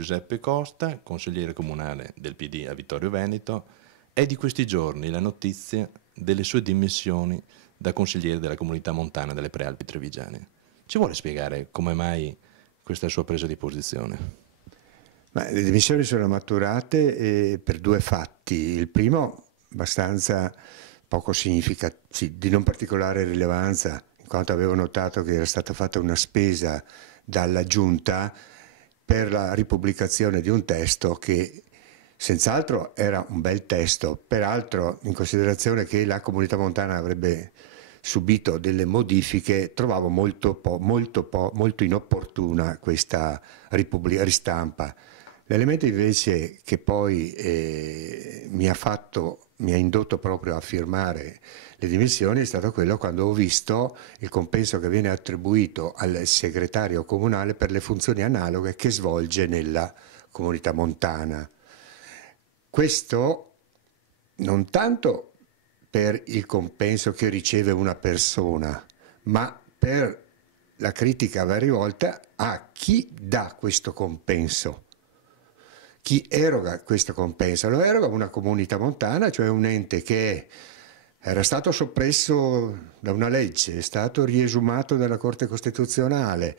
Giuseppe Costa, consigliere comunale del PD a Vittorio Veneto. È di questi giorni la notizia delle sue dimissioni da consigliere della comunità montana delle Prealpi Trevigiane. Ci vuole spiegare come mai questa sua presa di posizione? Le dimissioni sono maturate per due fatti. Il primo, abbastanza poco significativo, di non particolare rilevanza, in quanto avevo notato che era stata fatta una spesa dalla Giunta per la ripubblicazione di un testo che senz'altro era un bel testo, peraltro in considerazione che la comunità montana avrebbe subito delle modifiche, trovavo molto inopportuna questa ristampa. L'elemento invece che poi mi ha indotto proprio a firmare le dimissioni è stato quello quando ho visto il compenso che viene attribuito al segretario comunale per le funzioni analoghe che svolge nella comunità montana. Questo non tanto per il compenso che riceve una persona, ma per la critica varie volte a chi dà questo compenso. Chi eroga questo compenso? Lo eroga una comunità montana, cioè un ente che era stato soppresso da una legge, è stato riesumato dalla Corte Costituzionale,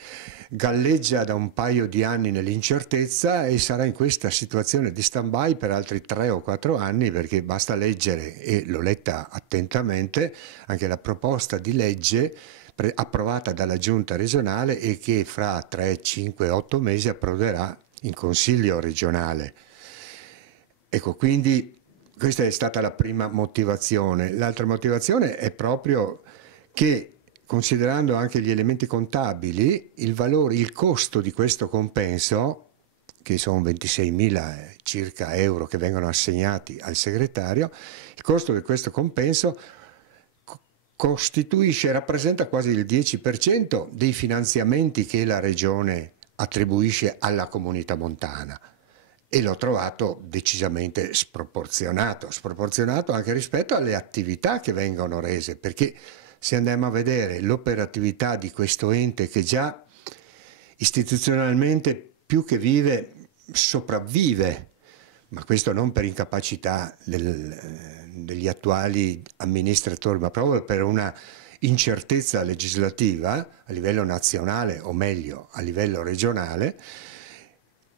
galleggia da un paio di anni nell'incertezza e sarà in questa situazione di stand-by per altri 3 o 4 anni, perché basta leggere, e l'ho letta attentamente, anche la proposta di legge approvata dalla Giunta regionale e che fra 3, 5, 8 mesi approderà in Consiglio regionale. Ecco, quindi questa è stata la prima motivazione. L'altra motivazione è proprio che, considerando anche gli elementi contabili, il costo di questo compenso, che sono 26.000 circa euro che vengono assegnati al segretario, il costo di questo compenso rappresenta quasi il 10% dei finanziamenti che la Regione attribuisce alla comunità montana, e l'ho trovato decisamente sproporzionato anche rispetto alle attività che vengono rese, perché se andiamo a vedere l'operatività di questo ente che già istituzionalmente più che vive, sopravvive, ma questo non per incapacità degli attuali amministratori, ma proprio per una incertezza legislativa a livello nazionale, o meglio a livello regionale,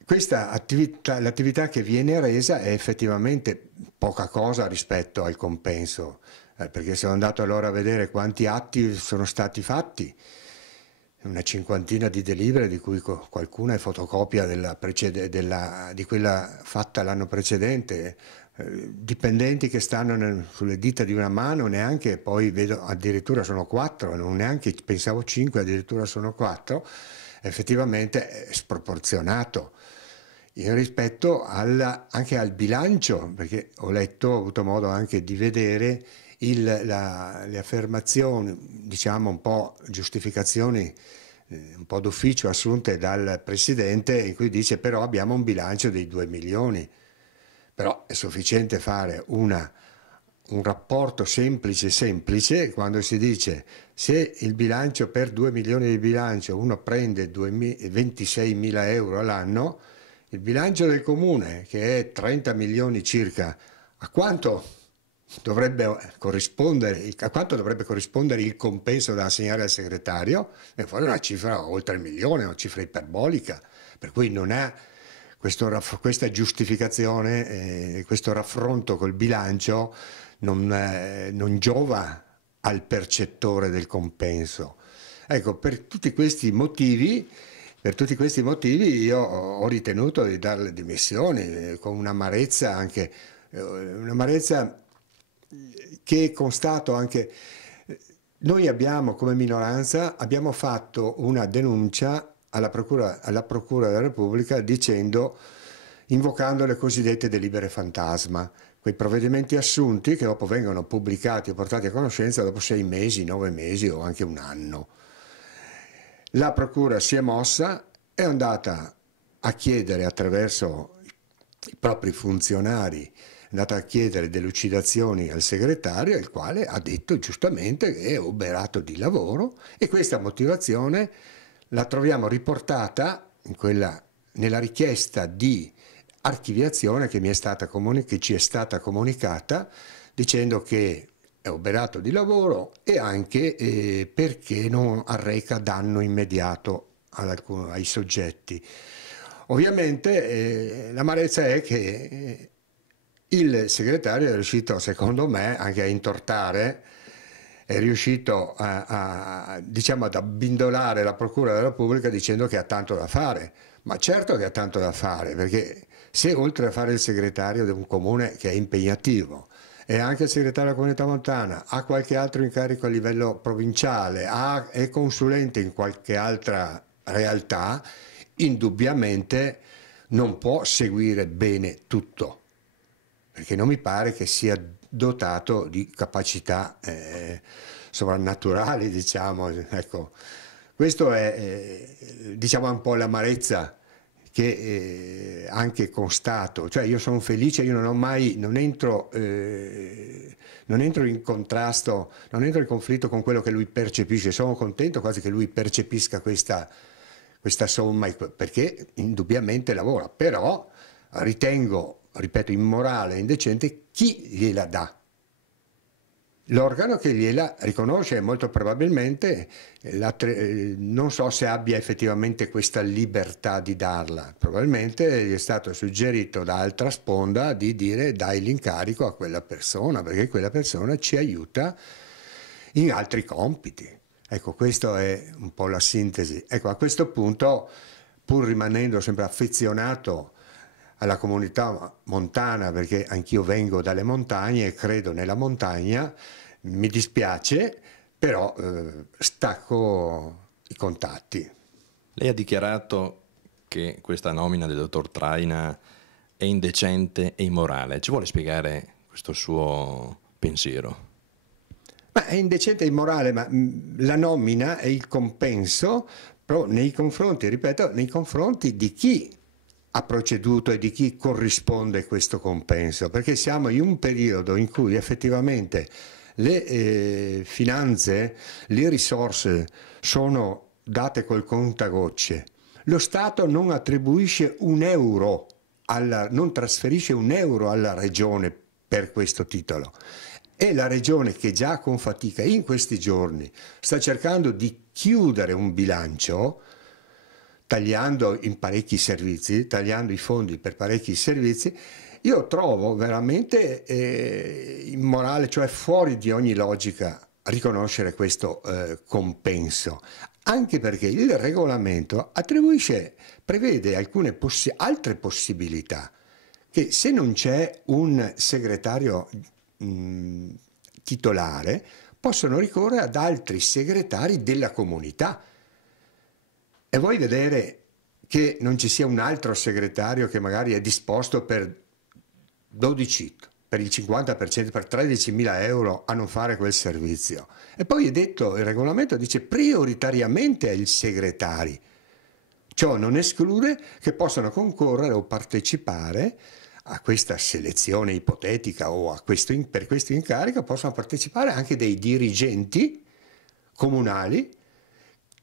l'attività che viene resa è effettivamente poca cosa rispetto al compenso, perché sono andato allora a vedere quanti atti sono stati fatti, una cinquantina di delibere, di cui qualcuna è fotocopia di quella fatta l'anno precedente, dipendenti che stanno sulle dita di una mano, neanche, poi vedo addirittura sono 4, non neanche pensavo 5, addirittura sono 4, effettivamente è sproporzionato rispetto anche al bilancio, perché ho avuto modo anche di vedere le affermazioni, diciamo un po' giustificazioni, un po' d'ufficio assunte dal Presidente, in cui dice però abbiamo un bilancio dei 2 milioni. Però è sufficiente fare un rapporto semplice quando si dice se il bilancio per 2 milioni di bilancio uno prende 26.000 euro all'anno, il bilancio del comune, che è 30 milioni circa, a quanto dovrebbe corrispondere il compenso da assegnare al segretario? E fuori una cifra oltre il milione, una cifra iperbolica, per cui non è questa giustificazione, questo raffronto col bilancio non giova al percettore del compenso. Ecco, per tutti questi motivi io ho ritenuto di dare le dimissioni con un'amarezza anche, un'amarezza che constato anche. Noi come minoranza abbiamo fatto una denuncia alla Procura della Repubblica invocando le cosiddette delibere fantasma, quei provvedimenti assunti che dopo vengono pubblicati o portati a conoscenza dopo 6 mesi, 9 mesi o anche un anno. La Procura si è mossa, è andata a chiedere attraverso i propri funzionari, è andata a chiedere delucidazioni al segretario, il quale ha detto giustamente che è oberato di lavoro, e questa motivazione la troviamo riportata in quella nella richiesta di archiviazione che ci è stata comunicata, dicendo che è oberato di lavoro e anche perché non arreca danno immediato ai soggetti. Ovviamente l'amarezza è che il segretario è riuscito, secondo me, anche a intortare, è riuscito diciamo, ad abbindolare la Procura della Repubblica dicendo che ha tanto da fare. Ma certo che ha tanto da fare, perché se oltre a fare il segretario di un comune che è impegnativo, e anche il segretario della Comunità Montana, ha qualche altro incarico a livello provinciale, è consulente in qualche altra realtà, indubbiamente non può seguire bene tutto, perché non mi pare che sia dotato di capacità sovrannaturali, diciamo. Ecco, questo è diciamo un po' l'amarezza che anche constato, cioè io sono felice, io non entro in contrasto, non entro in conflitto con quello che lui percepisce, sono contento quasi che lui percepisca questa somma, perché indubbiamente lavora, però ritengo, ripeto, immorale e indecente chi gliela dà. L'organo che gliela riconosce molto probabilmente, non so se abbia effettivamente questa libertà di darla, probabilmente gli è stato suggerito da altra sponda di dire dai l'incarico a quella persona, perché quella persona ci aiuta in altri compiti. Ecco, questa è un po' la sintesi. Ecco, a questo punto, pur rimanendo sempre affezionato alla comunità montana, perché anch'io vengo dalle montagne e credo nella montagna, mi dispiace, però stacco i contatti. Lei ha dichiarato che questa nomina del dottor Traina è indecente e immorale. Ci vuole spiegare questo suo pensiero? Ma è indecente e immorale, ma la nomina è il compenso, però nei confronti, ripeto, nei confronti di chi ha proceduto e di chi corrisponde questo compenso, perché siamo in un periodo in cui effettivamente le finanze, le risorse sono date col contagocce. Lo Stato non attribuisce un euro, non trasferisce un euro alla regione per questo titolo. E la regione, che già con fatica in questi giorni sta cercando di chiudere un bilancio, tagliando in parecchi servizi, tagliando i fondi per parecchi servizi, io trovo veramente immorale, cioè fuori di ogni logica, riconoscere questo compenso, anche perché il regolamento prevede alcune altre possibilità, che se non c'è un segretario titolare, possono ricorrere ad altri segretari della comunità. E vuoi vedere che non ci sia un altro segretario che magari è disposto per 12, per il 50%, per 13.000 euro a non fare quel servizio? E poi è detto, il regolamento dice prioritariamente ai segretari. Ciò non esclude che possano concorrere o partecipare a questa selezione ipotetica o per questo incarico, possono partecipare anche dei dirigenti comunali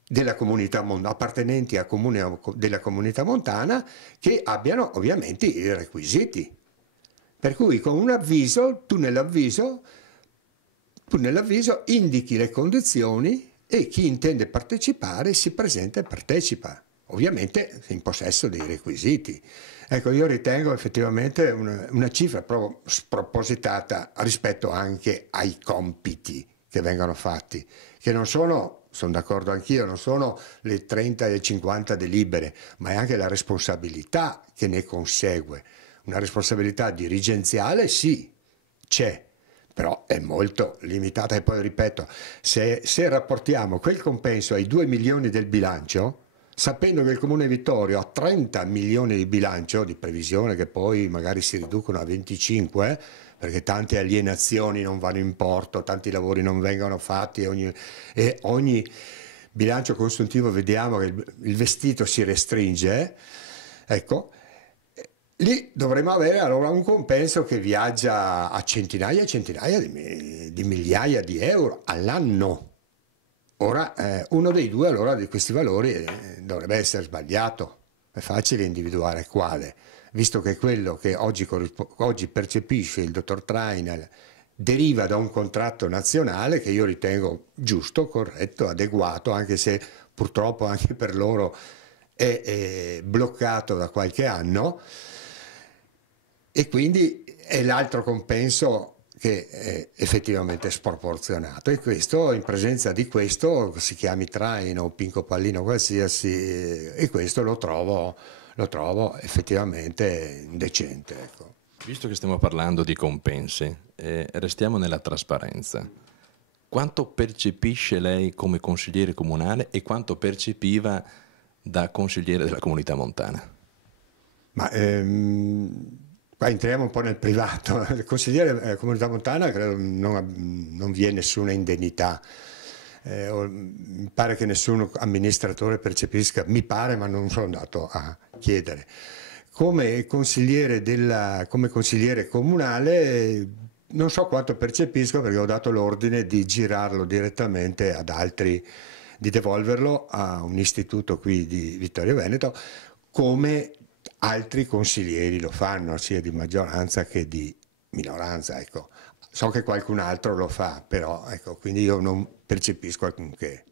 della comunità appartenenti a comune della comunità montana, che abbiano ovviamente i requisiti. Per cui con un avviso, tu nell'avviso indichi le condizioni e chi intende partecipare si presenta e partecipa, ovviamente in possesso dei requisiti. Ecco, io ritengo effettivamente una cifra proprio spropositata rispetto anche ai compiti che vengono fatti, che non sono d'accordo anch'io, non sono le 30 e le 50 delibere, ma è anche la responsabilità che ne consegue. Una responsabilità dirigenziale sì, c'è, però è molto limitata. E poi ripeto, se rapportiamo quel compenso ai 2 milioni del bilancio, sapendo che il Comune Vittorio ha 30 milioni di bilancio, di previsione che poi magari si riducono a 25, perché tante alienazioni non vanno in porto, tanti lavori non vengono fatti e ogni bilancio consuntivo vediamo che il vestito si restringe, ecco, lì dovremmo avere allora un compenso che viaggia a centinaia e centinaia di migliaia di euro all'anno. Ora, uno dei due allora di questi valori dovrebbe essere sbagliato. È facile individuare quale, visto che quello che oggi percepisce il dottor Trainer deriva da un contratto nazionale che io ritengo giusto, corretto, adeguato, anche se purtroppo anche per loro è bloccato da qualche anno, e quindi è l'altro compenso che è effettivamente sproporzionato, e questo, in presenza di questo, si chiami traino o pinco pallino qualsiasi, e questo lo trovo effettivamente indecente, ecco. Visto che stiamo parlando di compensi, restiamo nella trasparenza. Quanto percepisce lei come consigliere comunale e quanto percepiva da consigliere della Comunità Montana? Ma qua entriamo un po' nel privato. Il consigliere della Comunità Montana credo non vi è nessuna indennità. Mi pare che nessun amministratore percepisca, mi pare, ma non sono andato a chiedere. Come consigliere comunale non so quanto percepisco, perché ho dato l'ordine di girarlo direttamente ad altri, di devolverlo a un istituto qui di Vittorio Veneto, come altri consiglieri lo fanno, sia di maggioranza che di minoranza, ecco. So che qualcun altro lo fa, però ecco, quindi io non percepisco alcunché.